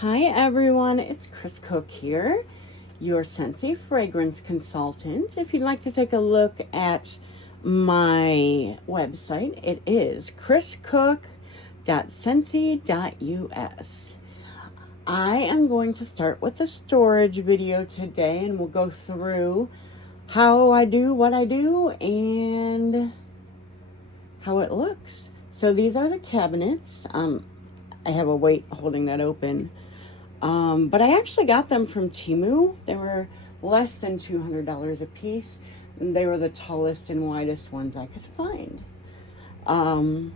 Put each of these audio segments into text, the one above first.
Hi everyone, it's Chris Cook here, your Scentsy fragrance consultant. If you'd like to take a look at my website, it is chriscook.scentsy.us. I am going to start with a storage video today, and we'll go through how I do what I do and how it looks. So these are the cabinets. I have a weight holding that open. But I actually got them from Temu. They were less than $200 a piece. And they were the tallest and widest ones I could find. And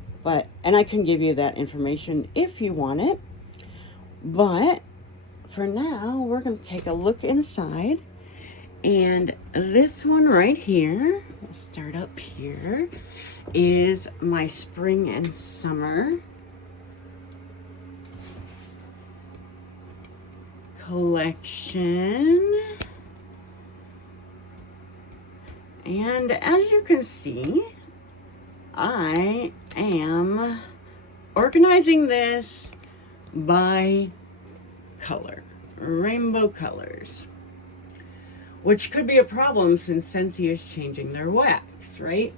I can give you that information if you want it. But for now, we're going to take a look inside. And this one right here, we'll start up here, is my spring and summer collection. And as you can see, I am organizing this by color, rainbow colors, which could be a problem since Scentsy is changing their wax, right?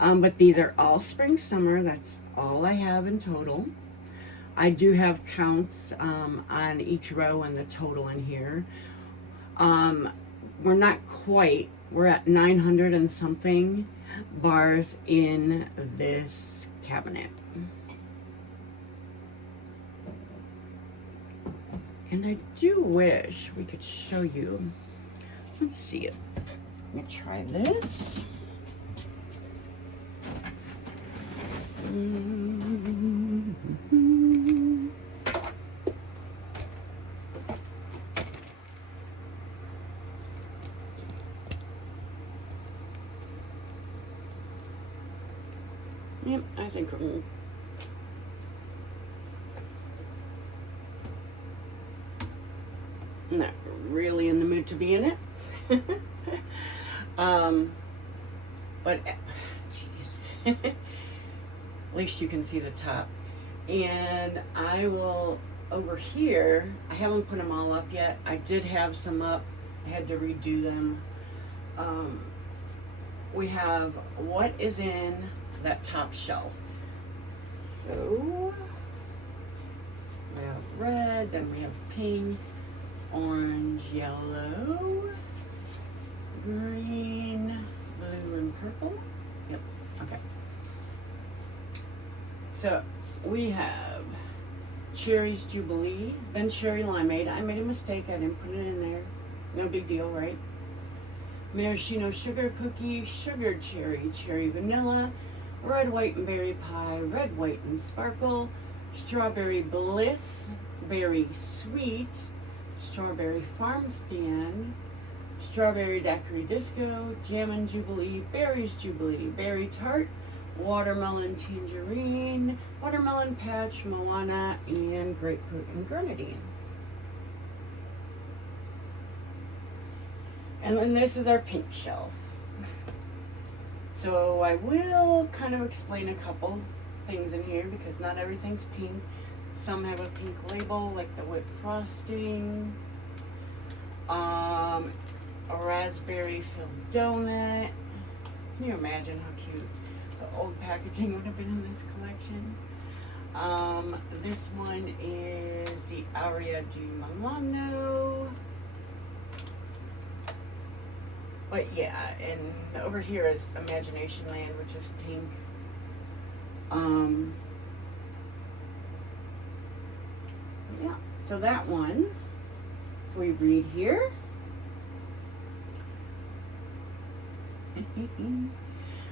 But these are all spring summer. That's all I have in total. I do have counts on each row and the total in here. We're not quite, we're at 900 and something bars in this cabinet. And I do wish we could show you. Let's see it. Let me try this. Yep, I think I'm not really in the mood to be in it. But jeez. At least you can see the top. And I will, over here, I haven't put them all up yet. I did have some up. I had to redo them. We have what is in that top shelf. So we have red, then we have pink, orange, yellow, green, blue, and purple. Yep, okay. So we have Cherry's Jubilee, then Cherry Limeade. I made a mistake, I didn't put it in there. No big deal, right? Maraschino Sugar Cookie, Sugared Cherry, Cherry Vanilla, Red, White, and Berry Pie, Red, White, and Sparkle, Strawberry Bliss, Berry Sweet, Strawberry Farm Stand, Strawberry Daiquiri Disco, Jammin' Jubilee, Berries Jubilee, Berry Tart, Watermelon Tangerine, Watermelon Patch, Moana, and Grapefruit and Grenadine. And then this is our pink shelf. So I will kind of explain a couple things in here because not everything's pink. Some have a pink label, like the whipped frosting, a raspberry filled donut. Can you imagine how cute the old packaging would have been in this collection? This one is the Aria di Milano. But yeah, and over here is Imagination Land, which is pink. Yeah, so that one, if we read here,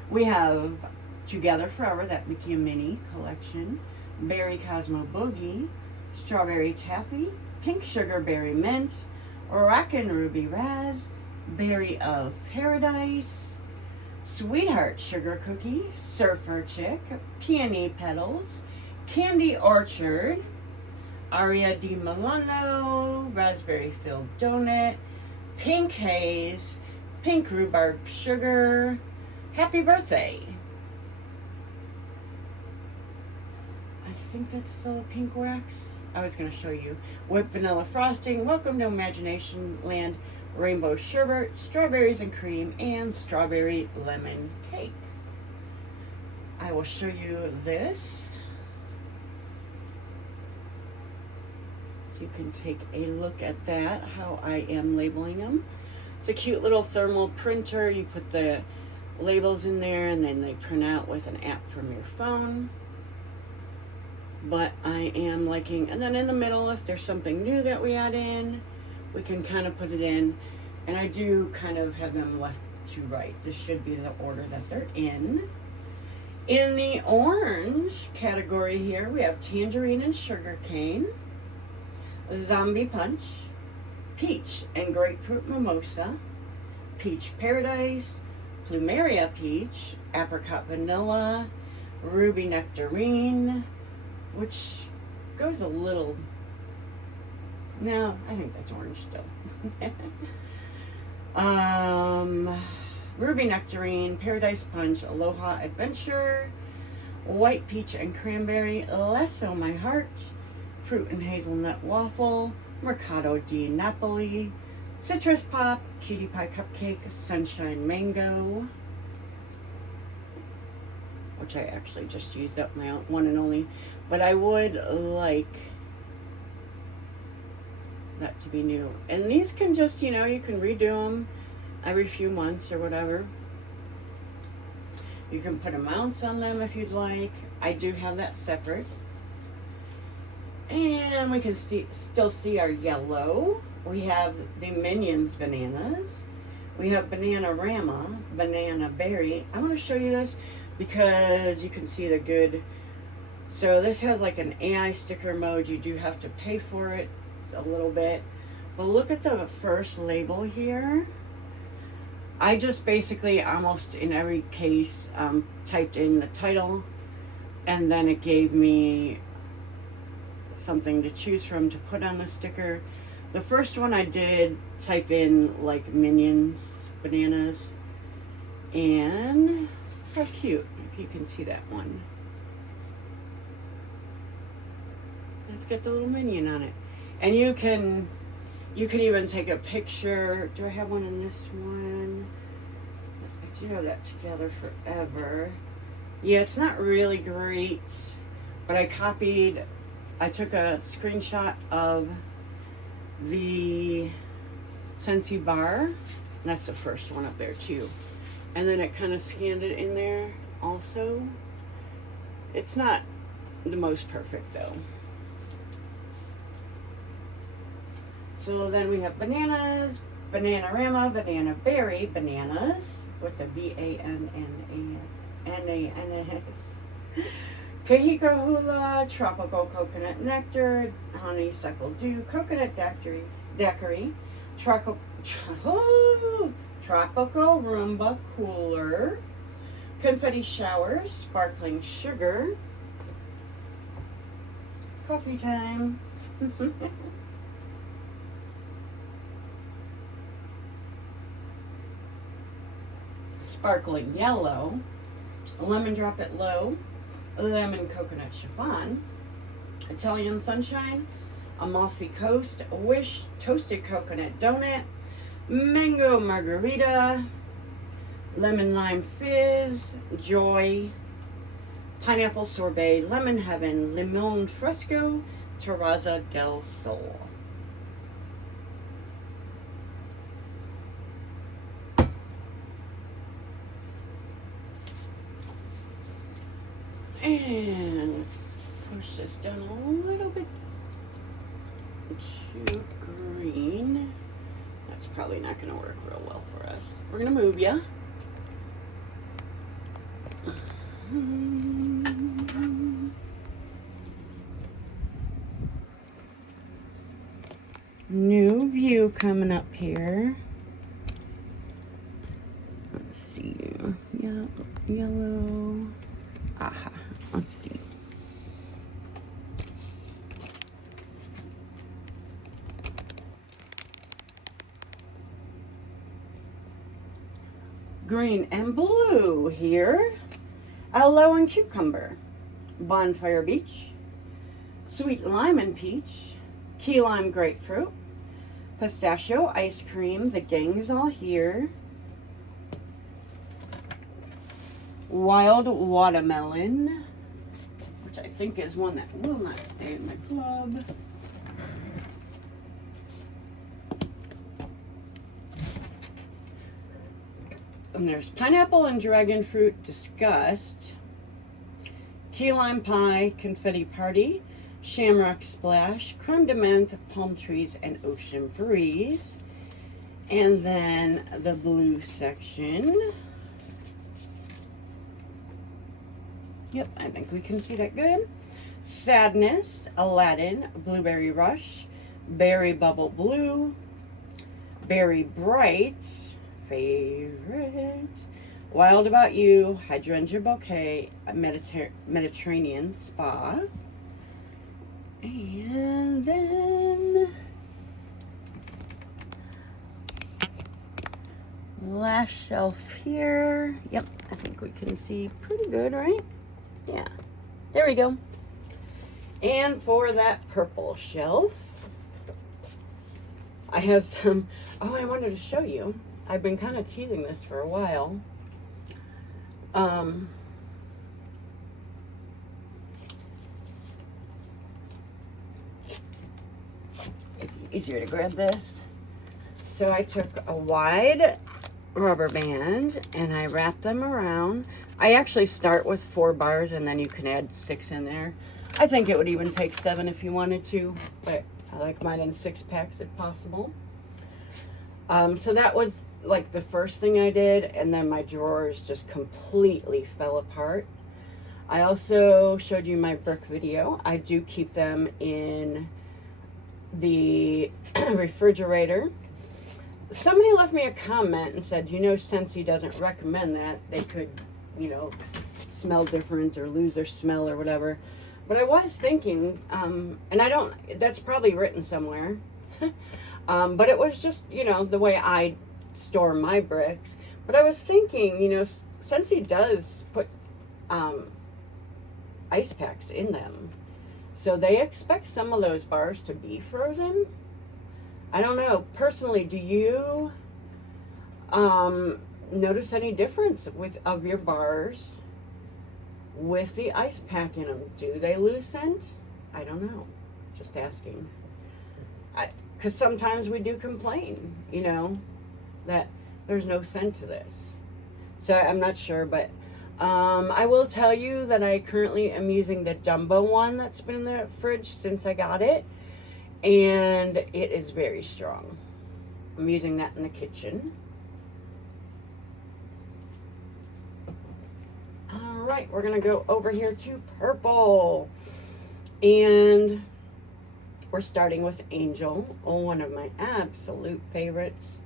we have Together Forever, that Mickey and Minnie collection, Berry Cosmo Boogie, Strawberry Taffy, Pink Sugar Berry Mint, Rockin' Ruby Raz, Berry of Paradise, Sweetheart Sugar Cookie, Surfer Chick, Peony Petals, Candy Orchard, Aria di Milano, Raspberry Filled Donut, Pink Haze, Pink Rhubarb Sugar, Happy Birthday. I think that's still a pink wax. I was going to show you. Whipped vanilla frosting, welcome to Imagination Land, rainbow sherbet, strawberries and cream, and strawberry lemon cake. I will show you this. So you can take a look at that, how I am labeling them. It's a cute little thermal printer. You put the labels in there and then they print out with an app from your phone. But I am liking, and then in the middle, if there's something new that we add in, we can kind of put it in. And I do kind of have them left to right. This should be the order that they're in. In the orange category here, we have tangerine and sugarcane, zombie punch, peach and grapefruit mimosa, peach paradise, plumeria peach, apricot vanilla, ruby nectarine, which goes a little, no, I think that's orange still. Ruby nectarine, paradise punch, aloha adventure, white peach and cranberry, lasso my heart, fruit and hazelnut waffle, mercado di Napoli, citrus pop, cutie pie cupcake, sunshine mango, which I actually just used up my one and only, but I would like that to be new. And these can just, you know, you can redo them every few months or whatever. You can put amounts on them if you'd like. I do have that separate. And we can still see our yellow. We have the Minions bananas. We have Banana Rama, Banana Berry. I want to show you this because you can see the good. So this has like an AI sticker mode. You do have to pay for it. It's a little bit. But look at the first label here. I just basically almost in every case typed in the title, and then it gave me something to choose from to put on the sticker. The first one I did type in like Minions bananas, and how cute, if you can see that one. Let's get the little minion on it. And you can even take a picture. Do I have one in this one? I do have that together forever. Yeah, it's not really great, but I took a screenshot of the Scentsy bar, and that's the first one up there too. And then it kind of scanned it in there also. It's not the most perfect though. So then we have bananas, Banana Rama, Banana Berry, bananas with the B-A-N-N-A-N-A-N-S. Kahika Hula, Tropical Coconut Nectar, Honeysuckle Dew, Coconut Daiquiri, Tropical Roomba Cooler, Confetti Shower, Sparkling Sugar, Coffee Time. Sparkling Yellow, Lemon Drop It Low, Lemon Coconut Chiffon, Italian Sunshine, Amalfi Coast, Wish Toasted Coconut Donut, Mango Margarita, Lemon Lime Fizz, Joy, Pineapple Sorbet, Lemon Heaven, Limon Fresco, Terrazza del Sol. And let's push this down a little bit to green. That's probably not going to work real well for us. We're going to move ya. New view coming up here. Let's see. Yellow. Aha. Let's see. Green and blue here. Aloe and cucumber. Bonfire Beach. sweet lime and peach, key lime grapefruit, pistachio ice cream, the gang's all here, wild watermelon, which I think is one that will not stay in my club. And there's pineapple and dragon fruit disgust, key lime pie, confetti party, shamrock splash, creme de menthe, palm trees, and ocean breeze. And then the blue section. Yep, I think we can see that good. Sadness, Aladdin, blueberry rush, berry bubble blue, berry bright, favorite, wild about you, hydrangea bouquet, Mediterranean spa. And then last shelf here. Yep, I think we can see pretty good, right? Yeah, there we go. And for that purple shelf, I have some, oh, I wanted to show you. I've been kind of teasing this for a while. It'd be easier to grab this. So I took a wide rubber band and I wrapped them around. I actually start with 4 bars and then you can add 6 in there. I think it would even take 7 if you wanted to, but I like mine in 6 packs if possible. So that was like the first thing I did, and then my drawers just completely fell apart. I also showed you my brick video. I do keep them in the refrigerator. Somebody left me a comment and said, you know, Scentsy doesn't recommend that. They could, you know, smell different or lose their smell or whatever. But I was thinking, and I don't, that's probably written somewhere. But it was just, you know, the way I store my bricks. But I was thinking, you know, Scentsy does put ice packs in them. So they expect some of those bars to be frozen. I don't know. Personally, do you notice any difference of your bars with the ice pack in them? Do they lose scent? I don't know. Just asking. Because sometimes we do complain, you know, that there's no scent to this. So I'm not sure, but I will tell you that I currently am using the Dumbo one that's been in the fridge since I got it. And it is very strong. I'm using that in the kitchen. All right, we're going to go over here to purple. And we're starting with Angel, one of my absolute favorites.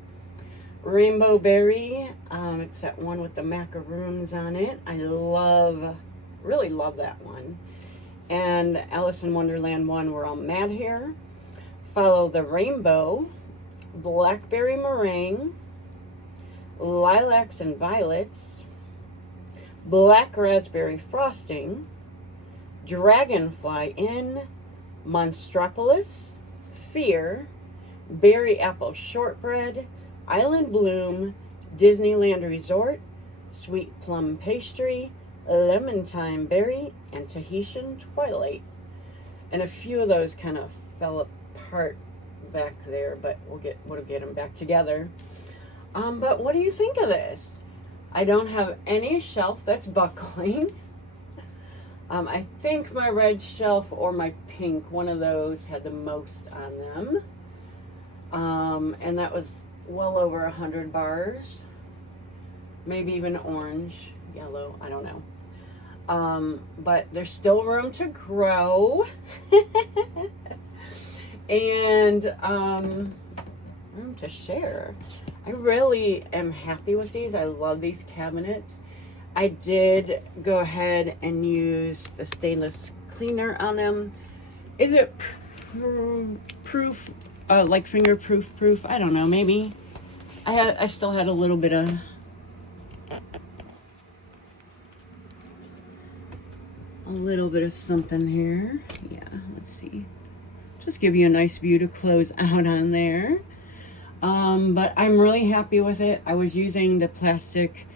Rainbow Berry, it's that one with the macaroons on it. I really love that one. And Alice in Wonderland one, we're all mad here. Follow the Rainbow, Blackberry Meringue, Lilacs and Violets, Black Raspberry Frosting, Dragonfly Inn, Monstropolis, Fear, Berry Apple Shortbread, Island Bloom, Disneyland Resort, Sweet Plum Pastry, Lemon Thyme Berry, and Tahitian Twilight. And a few of those kind of fell apart back there, but we'll get them back together. But what do you think of this? I don't have any shelf that's buckling. I think my red shelf or my pink, one of those had the most on them. And that was well over 100 bars. Maybe even orange, yellow, I don't know. But there's still room to grow. And room to share. I really am happy with these. I love these cabinets. I did go ahead and use the stainless cleaner on them. Is it proof, like fingerproof proof? I don't know, maybe. I still had a little bit of little bit of something here. Yeah, let's see. Just give you a nice view to close out on there. But I'm really happy with it. I was using the plastic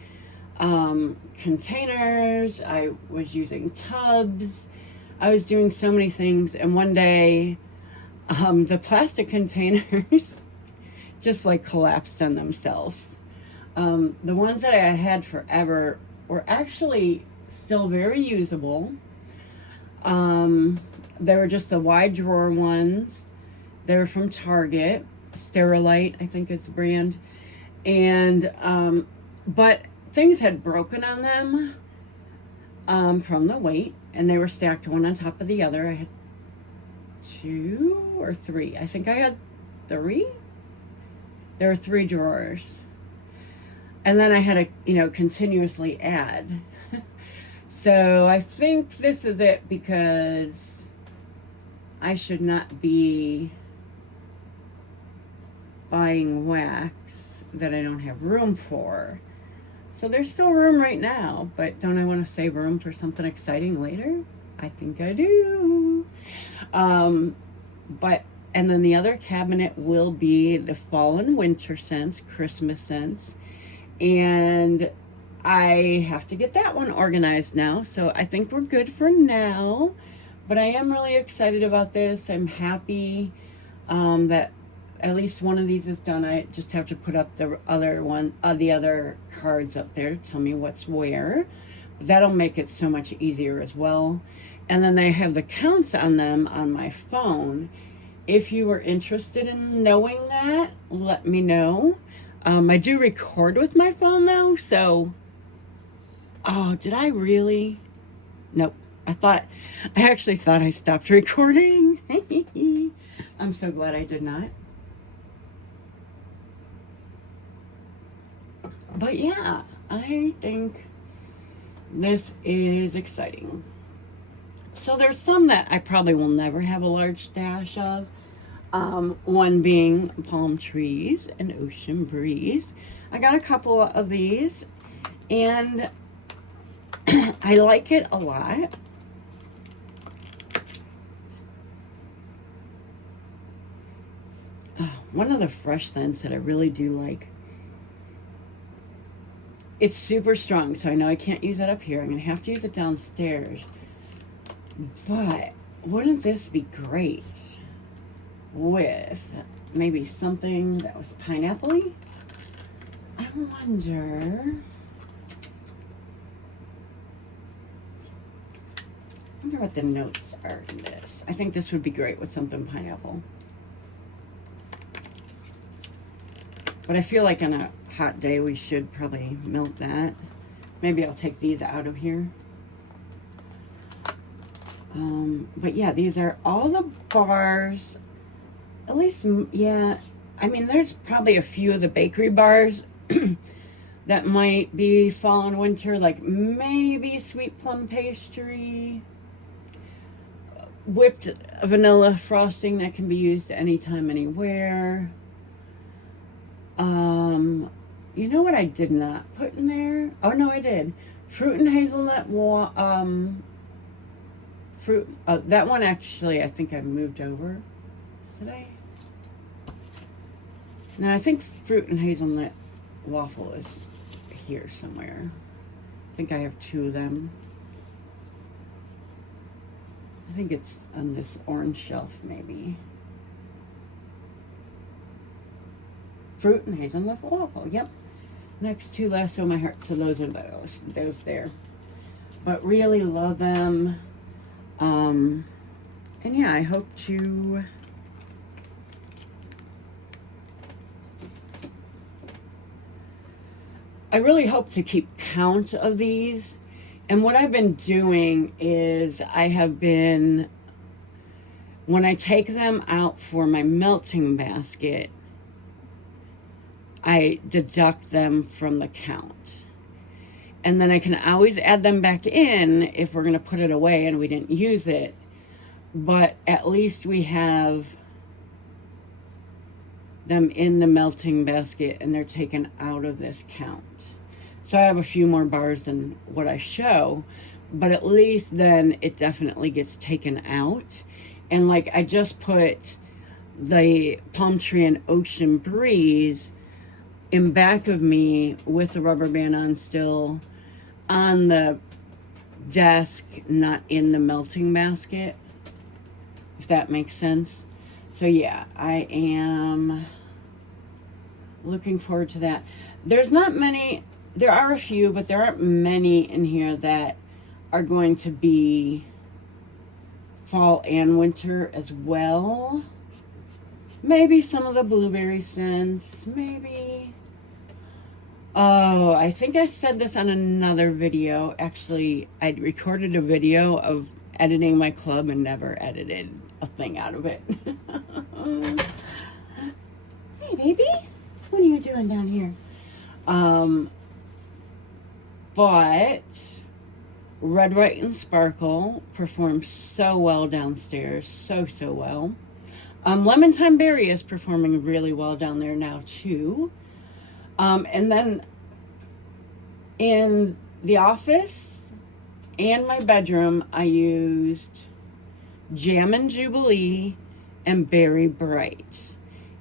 containers. I was using tubs. I was doing so many things. And one day, the plastic containers just like collapsed on themselves. The ones that I had forever were actually still very usable. They were just the wide drawer ones. They were from Target. Sterilite, I think is the brand. And, but things had broken on them from the weight, and they were stacked one on top of the other. I had 2 or 3. I think I had 3. There were 3 drawers. And then I had to, continuously add. So I think this is it, because I should not be buying wax that I don't have room for. So there's still room right now, but don't I want to save room for something exciting later? I think I do. And then the other cabinet will be the fall and winter scents, Christmas scents. And I have to get that one organized now. So I think we're good for now. But I am really excited about this. I'm happy that at least one of these is done. I just have to put up the other one, the other cards up there to tell me what's where. That'll make it so much easier as well. And then I have the counts on them on my phone. If you are interested in knowing that, let me know. I do record with my phone though, so... Oh, did I really? Nope. I actually thought I stopped recording. I'm so glad I did not. But yeah, I think this is exciting. So there's some that I probably will never have a large stash of. One being palm trees and ocean breeze. I got a couple of these, and I like it a lot. One of the fresh scents that I really do like. It's super strong, so I know I can't use that up here. I'm going to have to use it downstairs. But wouldn't this be great with maybe something that was pineapple-y? I wonder what the notes are in this. I think this would be great with something pineapple. But I feel like on a hot day we should probably melt that. Maybe I'll take these out of here. But yeah, these are all the bars. At least, yeah. I mean, there's probably a few of the bakery bars that might be fall and winter, like maybe sweet plum pastry, whipped vanilla frosting that can be used anytime, anywhere. You know what I did not put in there? Oh no, I did. Fruit and hazelnut. Fruit. That one actually, I think I moved over. Did I? No, I think fruit and hazelnut waffle is here somewhere. I think I have 2 of them. I think it's on this orange shelf, maybe. Fruit and hazelnut waffle, yep. Next to Lasso My Heart, so those are those there. But really love them. And yeah, I hope to... I really hope to keep count of these. And what I've been doing is I have been, when I take them out for my melting basket, I deduct them from the count. And then I can always add them back in if we're going to put it away and we didn't use it. But at least we have them in the melting basket and they're taken out of this count. So I have a few more bars than what I show, but at least then it definitely gets taken out. And like I just put the Palm Tree and Ocean Breeze in back of me with the rubber band on still on the desk, not in the melting basket, if that makes sense. So yeah, I am looking forward to that. There's not many, there are a few, but there aren't many in here that are going to be fall and winter as well. Maybe some of the blueberry scents, maybe. Oh, I think I said this on another video. Actually, I recorded a video of editing my club and never edited a thing out of it. Hey, baby. What are you doing down here? But Red, White, and Sparkle performs so well downstairs. So well. Lemon Time Berry is performing really well down there now, too. And then in the office and my bedroom, I used Jammin' Jubilee and Berry Bright.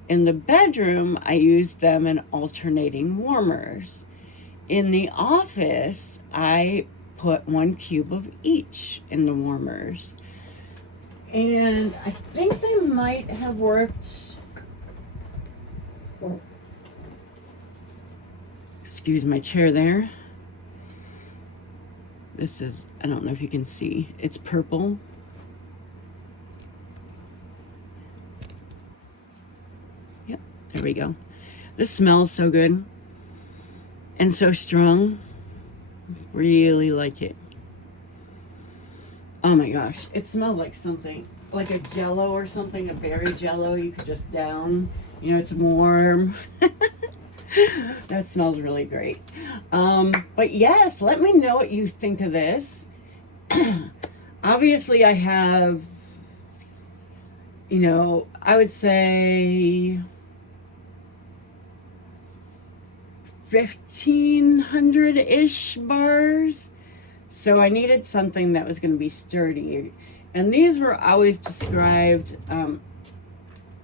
In the bedroom, I used them in alternating warmers. In the office, I put 1 cube of each in the warmers. And I think they might have worked. Excuse my chair there. This is, I don't know if you can see, it's purple. Yep, there we go. This smells so good and so strong. Really like it. Oh my gosh, it smells like something, like a jello or something, a berry jello you could just down. You know, it's warm. That smells really great. But yes, let me know what you think of this. Obviously, I have, you know, I would say 1,500-ish bars. So I needed something that was going to be sturdy. And these were always described,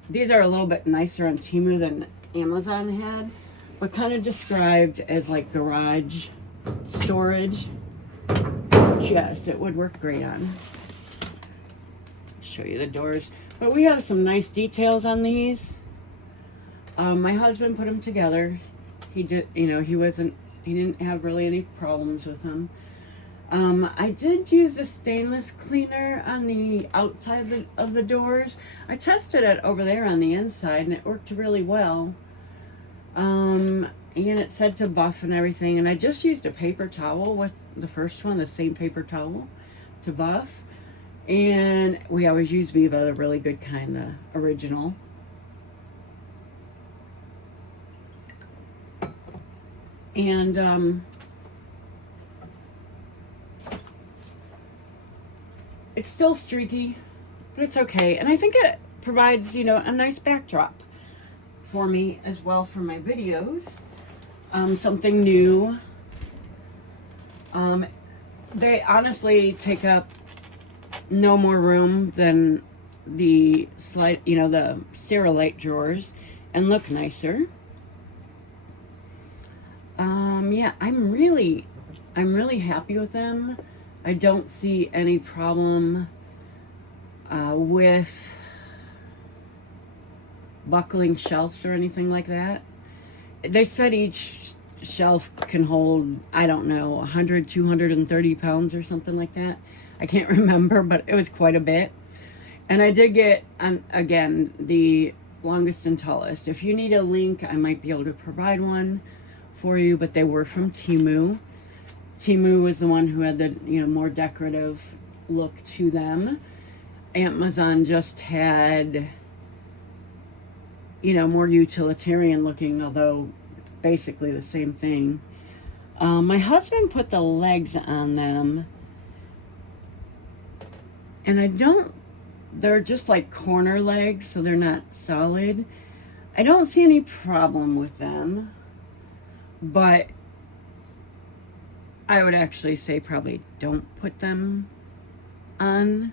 these are a little bit nicer on Temu than Amazon had, but kind of described as like garage storage. Which, yes, it would work great on. Show you the doors. But we have some nice details on these. My husband put them together. He did, you know, he didn't have really any problems with them. I did use a stainless cleaner on the outside of the doors. I tested it over there on the inside and it worked really well. And it said to buff and everything. And I just used a paper towel with the first one, the same paper towel to buff. And we always use Viva, the really good kind, the original. And, it's still streaky, but it's okay. And I think it provides, you know, a nice backdrop for me as well for my videos. Something new. They honestly take up no more room than the the Sterilite drawers and look nicer. Yeah, I'm really happy with them. I don't see any problem with buckling shelves or anything like that. They said each shelf can hold, I don't know, 100, 230 pounds or something like that. I can't remember, but it was quite a bit. And I did get, again, the longest and tallest. If you need a link, I might be able to provide one for you, but they were from Temu. Temu was the one who had the, you know, more decorative look to them. Amazon just had, you know, more utilitarian looking, although basically the same thing. My husband put the legs on them, and they're just like corner legs, so they're not solid. I don't see any problem with them, but I would actually say probably don't put them on.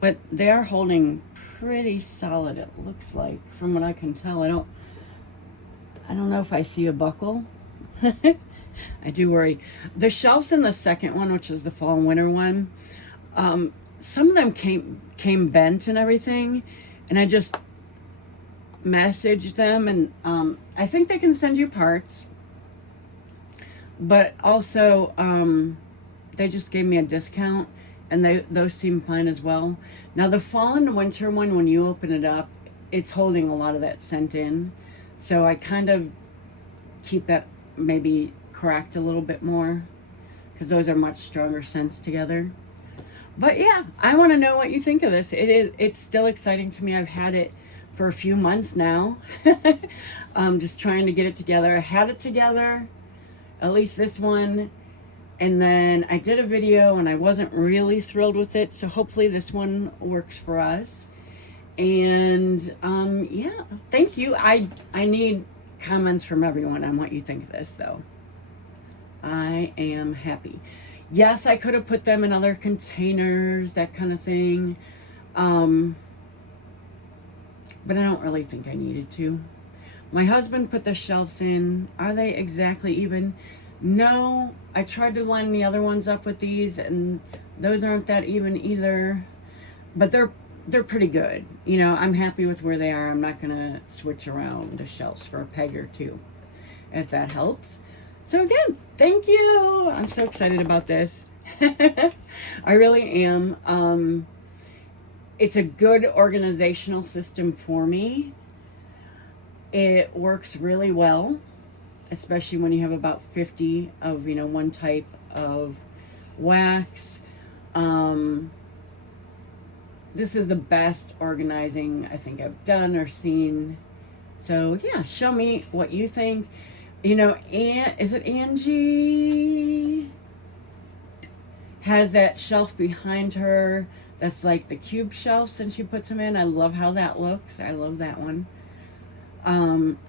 But they are holding pretty solid, it looks like, from what I can tell. I don't know if I see a buckle. I do worry. The shelves in the second one, which is the fall and winter one, some of them came bent and everything, and I just messaged them, and I think they can send you parts, but also they just gave me a discount, and those seem fine as well. Now the fall and winter one, when you open it up, it's holding a lot of that scent in, so I kind of keep that maybe cracked a little bit more, because those are much stronger scents together. But yeah, I want to know what you think of this. It's still exciting to me. I've had it for a few months now. Just trying to get it together. I had it together, at least this one, and then I did a video and I wasn't really thrilled with it, so hopefully this one works for us. And yeah, thank you. I need comments from everyone on what you think of this, though. I am happy. Yes, I could have put them in other containers, that kind of thing, but I don't really think I needed to. My husband put the shelves in. Are they exactly even? No, I tried to line the other ones up with these, and those aren't that even either, but they're pretty good. You know, I'm happy with where they are. I'm not gonna switch around the shelves for a peg or two, if that helps. So again, thank you. I'm so excited about this. I really am. It's a good organizational system for me. It works really well, especially when you have about 50 of, one type of wax. This is the best organizing I think I've done or seen. So yeah, show me what you think. Is it Angie? Has that shelf behind her that's like the cube shelf since she puts them in. I love how that looks. I love that one.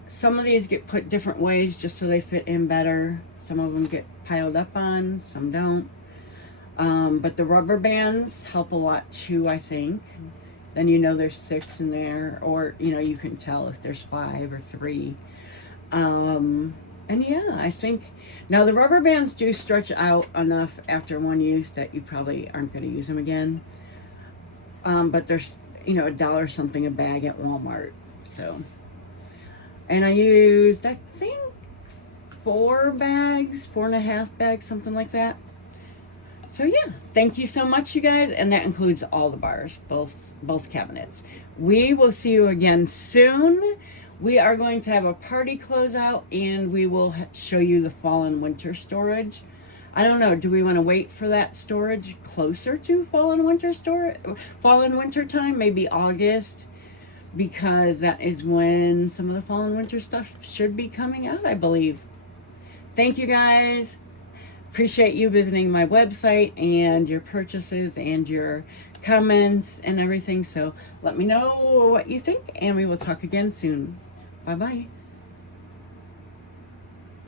Some of these get put different ways just so they fit in better. Some of them get piled up on, some don't. But the rubber bands help a lot too, I think. Then there's 6 in there, or you can tell if there's 5 or 3. And yeah, I think now the rubber bands do stretch out enough after one use that you probably aren't going to use them again. But there's $1 something a bag at Walmart. So, and I used, I think, 4 bags, 4.5 bags, something like that. So yeah, thank you so much, you guys, and that includes all the bars, both cabinets. We will see you again soon. We are going to have a party closeout, and we will show you the fall and winter storage. I don't know, do we want to wait for that storage closer to fall and winter time, maybe August, because that is when some of the fall and winter stuff should be coming out, I believe. Thank you, guys. Appreciate you visiting my website and your purchases and your comments and everything. So let me know what you think, and we will talk again soon. Bye-bye.